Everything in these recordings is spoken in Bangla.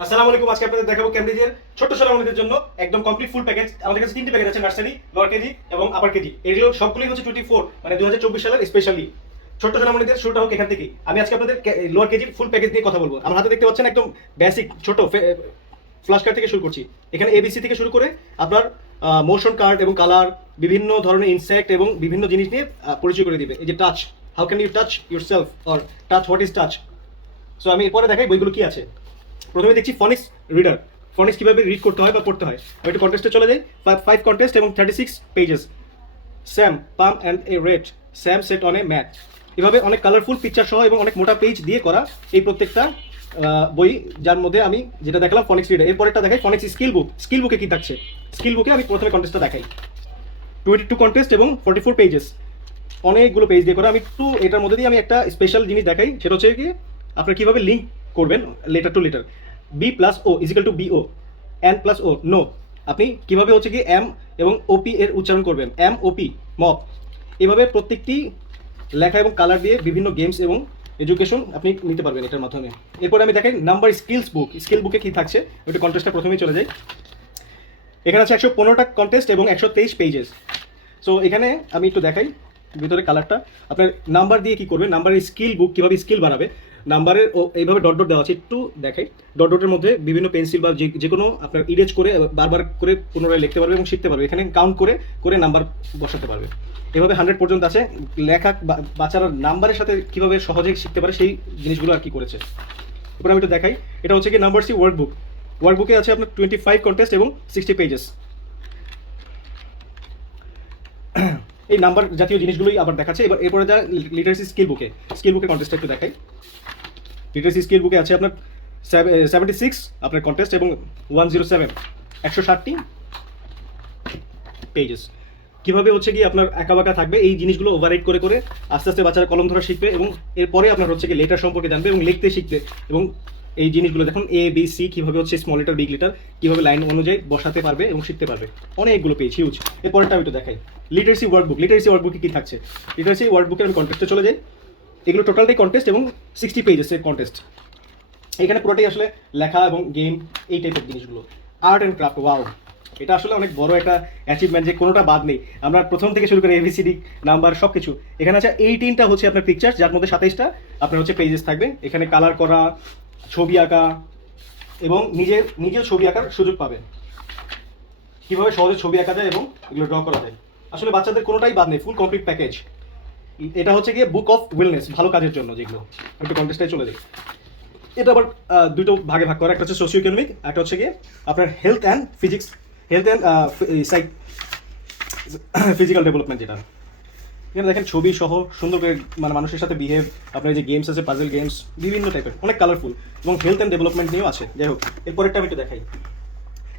আসসালামু আলাইকুম। আজকে আপনাদের দেখাবো ক্যামব্রিজের ছোট সোনামণিদের জন্য একদম কমপ্লিট ফুল প্যাকেজ। আমাদের কাছে তিনটি প্যাকেজ আছে, নার্সারি, লোয়ার কেজি এবং আপার কেজি। এগুলো সবগুলোই হচ্ছে 24 মানে 2024 সালের স্পেশালি ছোট সোনামণিদের শুরুটা হোক এখান থেকেই। আমি আজকে আপনাদের লোয়ার কেজির ফুল প্যাকেজ নিয়ে কথা বলবো। আমার হাতে দেখতে পাচ্ছেন একদম বেসিক ছোট ফ্ল্যাশ কার্ড থেকে শুরু করছি। এখানে এবিসি থেকে শুরু করে আপনার মোশন কার্ড এবং কালার, বিভিন্ন ধরনের ইনসেক্ট এবং বিভিন্ন জিনিস নিয়ে পরিচয় করে দিবে। এই যে touch, how can you touch yourself or touch, what is touch. So আমি এরপরে দেখাই বইগুলো কি আছে। প্রথমে দেখছি ফনিক্স রিডার, ফনিক্স কিভাবে রিড করতে হয় বা পড়তে হয়। আমি একটু কন্টেস্টে চলে যাই। 5 কন্টেস্ট এবং 36 pages. Sam pam and a red, Sam set on a mat. এভাবে অনেক কালারফুল পিকচার সহ এবং অনেক মোটা পেজ দিয়ে করা এই প্রত্যেকটা বই, যার মধ্যে আমি যেটা দেখালাম ফনিক্স রিডার। এরপরেরটা দেখাই ফনিক্স স্কিল বুক। স্কিল বুকে কি থাকছে, স্কিল বুকে আমি প্রথমে কন্টেস্টটা দেখাই। 22 কন্টেস্ট এবং 44 পেজেস, অনেকগুলো পেজ দিয়ে করা। আমি একটু এটার মধ্যে দিয়ে আমি একটা স্পেশাল জিনিস দেখাই, সেটা হচ্ছে কি আপনার কীভাবে লিঙ্ক করবেন letter to letter. B plus O is equal to BO, N plus O no. আপনি কীভাবে হচ্ছে কি এম এবং ওপি এর উচ্চারণ করবেন, এম ওপি মপ। এভাবে প্রত্যেকটি লেখা এবং কালার দিয়ে বিভিন্ন গেমস এবং এডুকেশন আপনি নিতে পারবেন এটার মাধ্যমে। এরপরে আমি দেখাই নাম্বার স্কিলস বুক। স্কিল বুকে কী থাকছে, ওইটা কন্টেস্টটা প্রথমেই চলে যাই। এখানে আছে 115টা কন্টেস্ট এবং 123 পেজেস। সো এখানে আমি একটু দেখাই ভিতরে কালারটা। আপনার নাম্বার দিয়ে কি করবে, নাম্বারের স্কিল বুক কীভাবে স্কিল বাড়াবে। নাম্বারের এইভাবে ডট ডট দেওয়া আছে, একটু দেখাই। ডট ডটের মধ্যে বিভিন্ন পেন্সিল বা যে কোনো আপনার ইরেজ করে বারবার করে পুনরায় লিখতে পারবে এবং শিখতে পারবে। এখানে কাউন্ট করে করে নাম্বার বসাতে পারবে। এভাবে 100 পর্যন্ত আছে। লেখা বাচ্চারা নাম্বারের সাথে কীভাবে সহজে শিখতে পারে সেই জিনিসগুলো আর কি করেছে। এরপর আমি একটু দেখাই। এটা হচ্ছে কি নাম্বার সি ওয়ার্কবুক। ওয়ার্কবুকে আছে আপনার 25 কন্টেস্ট এবং 60 পেজেস। এই নাম্বার জাতীয় জিনিসগুলোই আবার দেখাচ্ছে। এরপরে যা লিটারেসি স্কিল বুকে, স্কিল বুকে কন্টেস্ট একটু দেখাই। লিটারেসি স্কিল বুকে আছে আপনার 76 আপনার কন্টেস্ট এবং 107, 160টি পেজেস। কীভাবে হচ্ছে কি আপনার একা বাঁকা থাকবে এই জিনিসগুলো ওভাররাইট করে করে আস্তে আস্তে বাচ্চারা কলম ধরা শিখবে এবং এরপরে আপনার হচ্ছে কি লেটার সম্পর্কে জানবে এবং লিখতে শিখবে। এবং এই জিনিসগুলো দেখুন এ বি সি কীভাবে হচ্ছে স্মল লেটার বিগ লেটার কীভাবে লাইন অনুযায়ী বসাতে পারবে এবং শিখতে পারবে। অনেকগুলো পেজ, হিউজ। এরপরটা আমি একটু দেখাই লিটারেসি ওয়ার্কবুক। লিটারেসি ওয়ার্কবুকে কী থাকছে, লিটারেসি ওয়ার্কবুকে আমি কন্টেস্টে চলে যাই। এগুলো টোটালটাই কন্টেস্ট এবং 60 পেজেসের কন্টেস্ট। এখানে পুরোটাই আসলে লেখা এবং গেম এই টাইপের জিনিসগুলো। আর্ট অ্যান্ড ক্রাফট, ওয়াও, এটা আসলে অনেক বড় একটা অ্যাচিভমেন্ট যে কোনোটা বাদ নেই। আমরা প্রথম থেকে শুরু করে এবিসিডি নাম্বার সব কিছু। এখানে আছে 18টা হচ্ছে আপনার পিকচার, যার মধ্যে 27টা আপনার হচ্ছে পেজেস থাকবে। এখানে কালার করা, ছবি আঁকা এবং নিজের ছবি আঁকার সুযোগ পাবেন। কীভাবে সহজে ছবি আঁকা যায় এবং এগুলো ড্র করা যায়। আসলে বাচ্চাদের কোনোটাই বাদ নেই, ফুল কমপ্লিট প্যাকেজ। এটা হচ্ছে গিয়ে বুক অফ ওয়েলনেস, ভালো কাজের জন্য যেগুলো। একটু কন্টেস্টে চলে যাই। এটা আবার দুটো ভাগে ভাগ করা, একটা হচ্ছে সোশিও ইকোনমিক, একটা হচ্ছে গিয়ে আপনার health and physics, health and physical development. যেটা এখানে দেখেন ছবি সহ সুন্দর করে মানে মানুষের সাথে বিহেভ, আপনার যে গেমস আছে পাজল গেমস বিভিন্ন টাইপের, অনেক কালারফুল এবং হেলথ অ্যান্ড ডেভেলপমেন্ট নিয়েও আছে। যাই হোক, এরপরেরটা আমি একটু দেখাই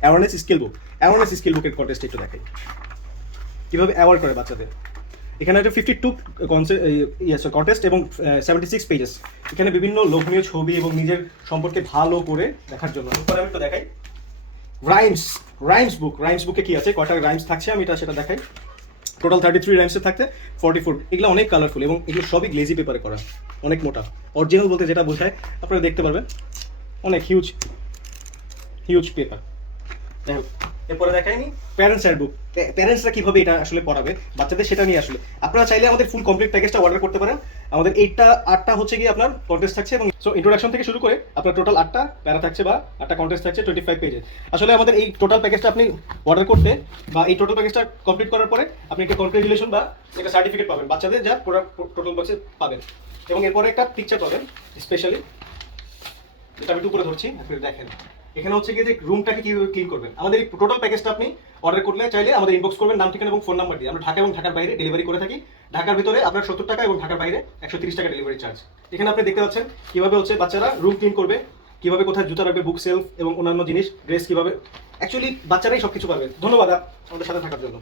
অ্যাওয়ারনেস স্কিল বুক। অ্যাওয়ারনেস স্কিল বুকের কন্টেস্ট একটু দেখাই কীভাবে অ্যাওয়ার্ড করে বাচ্চাদের। এখানে একটা 52 কন্টেস্ট এবং 76 পেজেস। এখানে বিভিন্ন লোভনীয় ছবি এবং নিজের সম্পর্কে ভালো করে দেখার জন্য। এরপরে আমি একটু দেখাই রাইমস বুক। রাইমস বুকে কি আছে, কয়টা রাইমস থাকছে আমি সেটা দেখাই। টোটাল 33 রাইমসে থাকতে 44। এগুলো অনেক কালারফুল এবং এগুলো সবই গ্লেজি পেপারে করা, অনেক মোটা। অরিজিনাল বলতে যেটা বোঝায় আপনারা দেখতে পারবেন, অনেক হিউজ পেপার। যাই হোক, এরপরে দেখাইনি প্যারেন্টস বুক। প্যারেন্টসরা কীভাবে এটা আসলে পড়াবে বাচ্চাদের, সেটা নিয়ে আসলে আপনারা চাইলে আমাদের ফুল কমপ্লিট প্যাকেজটা অর্ডার করতে পারেন। আমাদের 8টা হচ্ছে গিয়ে আপনার কন্টেস্ট থাকছে এবং সো ইন্ট্রোডাকশন থেকে শুরু করে আপনার টোটাল 8টা প্যারা থাকছে বা 8টা কন্টেস্ট থাকছে 25 পেজে। আসলে আমাদের এই টোটাল প্যাকেজটা আপনি অর্ডার করতে বা এই টোটাল প্যাকেজটা কমপ্লিট করার পরে আপনি একটা কনগ্রেচুলেশন বা একটা সার্টিফিকেট পাবেন বাচ্চাদের, যা টোটাল বক্সে পাবেন। এবং এরপরে একটা পিকচার পাবেন স্পেশালি, যেটা আমি একটু উপরে ধরছি, আপনি দেখেন। এখানে হচ্ছে কি যে রুমটাকে কিভাবে ক্লিন করবেন। আমাদের এই টোটাল প্যাকেজটা আপনি অর্ডার করলে চাইলে আমাদের ইনবক্স করবেন, নাম ঠিকানা এবং ফোন নাম্বার দিয়ে। আমরা ঢাকা এবং ঢাকার বাইরে ডেলিভারি করে থাকি। ঢাকার ভিতরে আপনার 70 টাকা এবং ঢাকার বাইরে 130 টাকা ডেলিভারি চার্জ। এখানে আপনি দেখতে পাচ্ছেন কিভাবে হচ্ছে বাচ্চারা রুম ক্লিন করবে, কিভাবে কোথায় জুতা রাখবে, বুক সেলফ এবং অন্যান্য জিনিস, ড্রেস কিভাবে। অ্যাকচুয়ালি বাচ্চারাই সব কিছু পাবে। ধন্যবাদ আমাদের সাথে থাকার জন্য।